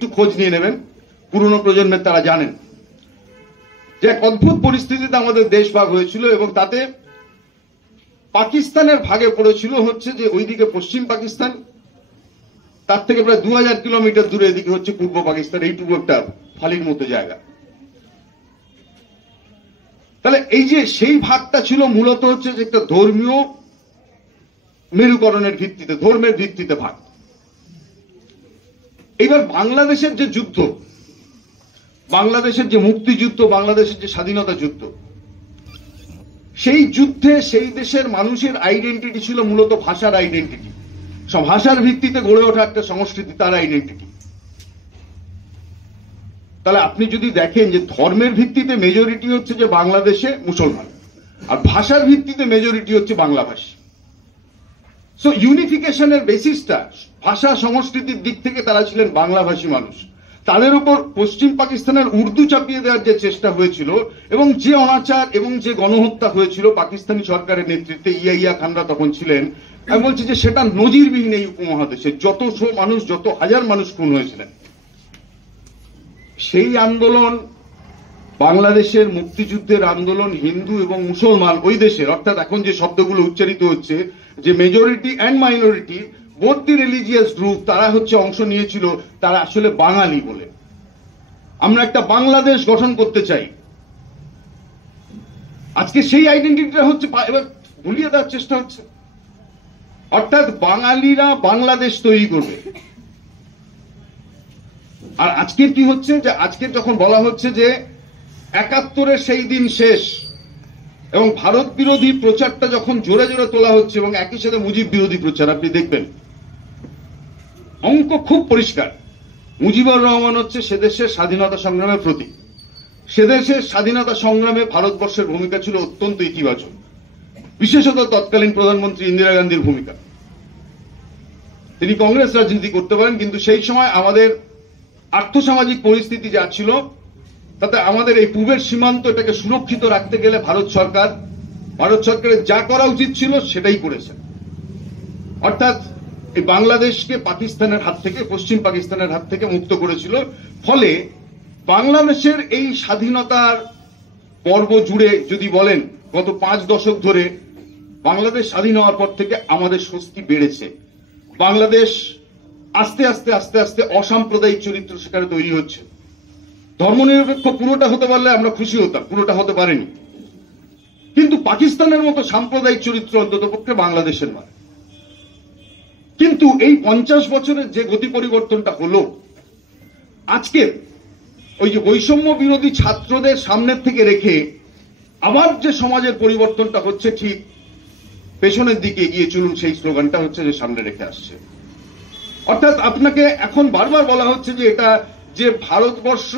একটু খোঁজ নিয়ে নেবেন, পুরনো প্রজন্মের তারা জানেন যে এক অদ্ভুত পরিস্থিতিতে আমাদের দেশ ভাগ হয়েছিল এবং তাতে পাকিস্তানের ভাগে পড়েছিল হচ্ছে যে ওইদিকে পশ্চিম পাকিস্তান, তার থেকে প্রায় 2000 কিলোমিটার দূরে এদিকে হচ্ছে পূর্ব পাকিস্তান, এইটুকু একটা ফালির মতো জায়গা। তাহলে এই যে সেই ভাগটা ছিল মূলত হচ্ছে যে একটা ধর্মীয় মেরুকরণের ভিত্তিতে, ধর্মের ভিত্তিতে ভাগ। এইবার বাংলাদেশের যে যুদ্ধ, বাংলাদেশের যে মুক্তিযুদ্ধ, বাংলাদেশের যে স্বাধীনতা যুদ্ধ, সেই যুদ্ধে সেই দেশের মানুষের আইডেন্টিটি ছিল মূলত ভাষার আইডেন্টিটি, সব ভাষার ভিত্তিতে গড়ে ওঠা একটা সংস্কৃতি, তার আইডেন্টিটি। তাহলে আপনি যদি দেখেন যে ধর্মের ভিত্তিতে মেজরিটি হচ্ছে যে বাংলাদেশে মুসলমান, আর ভাষার ভিত্তিতে মেজরিটি হচ্ছে বাংলাভাষী। সো ইউনিফিকেশনের বেসিসটা ভাষা সংস্কৃতির দিক থেকে তারা ছিলেন বাংলাভাষী মানুষ। তাদের উপর পশ্চিম পাকিস্তানের উর্দু চাপিয়ে দেওয়ার যে চেষ্টা হয়েছিল এবং যে অনাচার এবং যে গণহত্যা হয়েছিল পাকিস্তানি সরকারের নেতৃত্বে, ইয়া খানরা তখন ছিলেন, আমি বলছি যে সেটা নজিরবিহীন এই উপমহাদেশে। যত মানুষ, যত হাজার মানুষ খুন হয়েছিলেন। সেই আন্দোলন, বাংলাদেশের মুক্তিযুদ্ধের আন্দোলন, হিন্দু এবং মুসলমান ওই দেশের, অর্থাৎ এখন যে শব্দগুলো উচ্চারিত হচ্ছে যে majority and minority both the religious group, তারা হচ্ছে অংশ নিয়েছিল, তারা আসলে বাঙালি বলে। আমরা একটা বাংলাদেশ গঠন করতে চাই। আজকে সেই আইডেন্টিটিটা হচ্ছে এবার ভুলিয়ে দেওয়ার চেষ্টা হচ্ছে, অর্থাৎ বাঙালিরা বাংলাদেশ তৈরি করবে। আর আজকে কি হচ্ছে যে আজকে যখন বলা হচ্ছে যে ৭১-এর সেই দিন শেষ এবং ভারত বিরোধী প্রচারটা যখন জোরে জোরে তোলা হচ্ছে এবং একই সাথে মুজিব বিরোধী প্রচার, আপনি দেখবেন অঙ্ক খুব পরিষ্কার। মুজিবুর রহমান হচ্ছে সেদেশের স্বাধীনতা সংগ্রামের প্রতীক। সেদেশের স্বাধীনতা সংগ্রামে ভারতবর্ষের ভূমিকা ছিল অত্যন্ত ইতিবাচক, বিশেষত তৎকালীন প্রধানমন্ত্রী ইন্দিরা গান্ধীর ভূমিকা। তিনি কংগ্রেস রাজনীতি করতে পারেন, কিন্তু সেই সময় আমাদের আর্থসামাজিক পরিস্থিতি যা ছিল তাতে আমাদের এই পূবের সীমান্ত এটাকে সুরক্ষিত রাখতে গেলে ভারত সরকারের যা করা উচিত ছিল সেটাই করেছে। অর্থাৎ এই বাংলাদেশকে পাকিস্তানের হাত থেকে, পশ্চিম পাকিস্তানের হাত থেকে মুক্ত করেছিল। ফলে বাংলাদেশের এই স্বাধীনতার পর্ব জুড়ে যদি বলেন গত 5 দশক ধরে বাংলাদেশ স্বাধীন হওয়ার পর থেকে আমাদের স্বস্তি বেড়েছে। বাংলাদেশ আস্তে আস্তে আস্তে আস্তে অসাম্প্রদায়িক চরিত্র সেখানে তৈরি হচ্ছে। ধর্মনিরপেক্ষ পুরোটা হতে পারলে আমরা খুশি হতাম, পুরোটা হতে পারেনি। কিন্তু পাকিস্তানের মতো সাম্প্রদায়িক চরিত্র অন্ততপক্ষে বাংলাদেশের নয়। কিন্তু এই 50 বছরের যে গতি পরিবর্তনটা হলো, আজকে ওই যে বৈষম্য বিরোধী ছাত্রদের সামনের থেকে রেখে আবার যে সমাজের পরিবর্তনটা হচ্ছে, ঠিক পেছনের দিকে এগিয়ে চলুন, সেই স্লোগানটা হচ্ছে যে সামনে রেখে আসছে। অর্থাৎ আপনাকে এখন বারবার বলা হচ্ছে যে এটা যে ভারতবর্ষ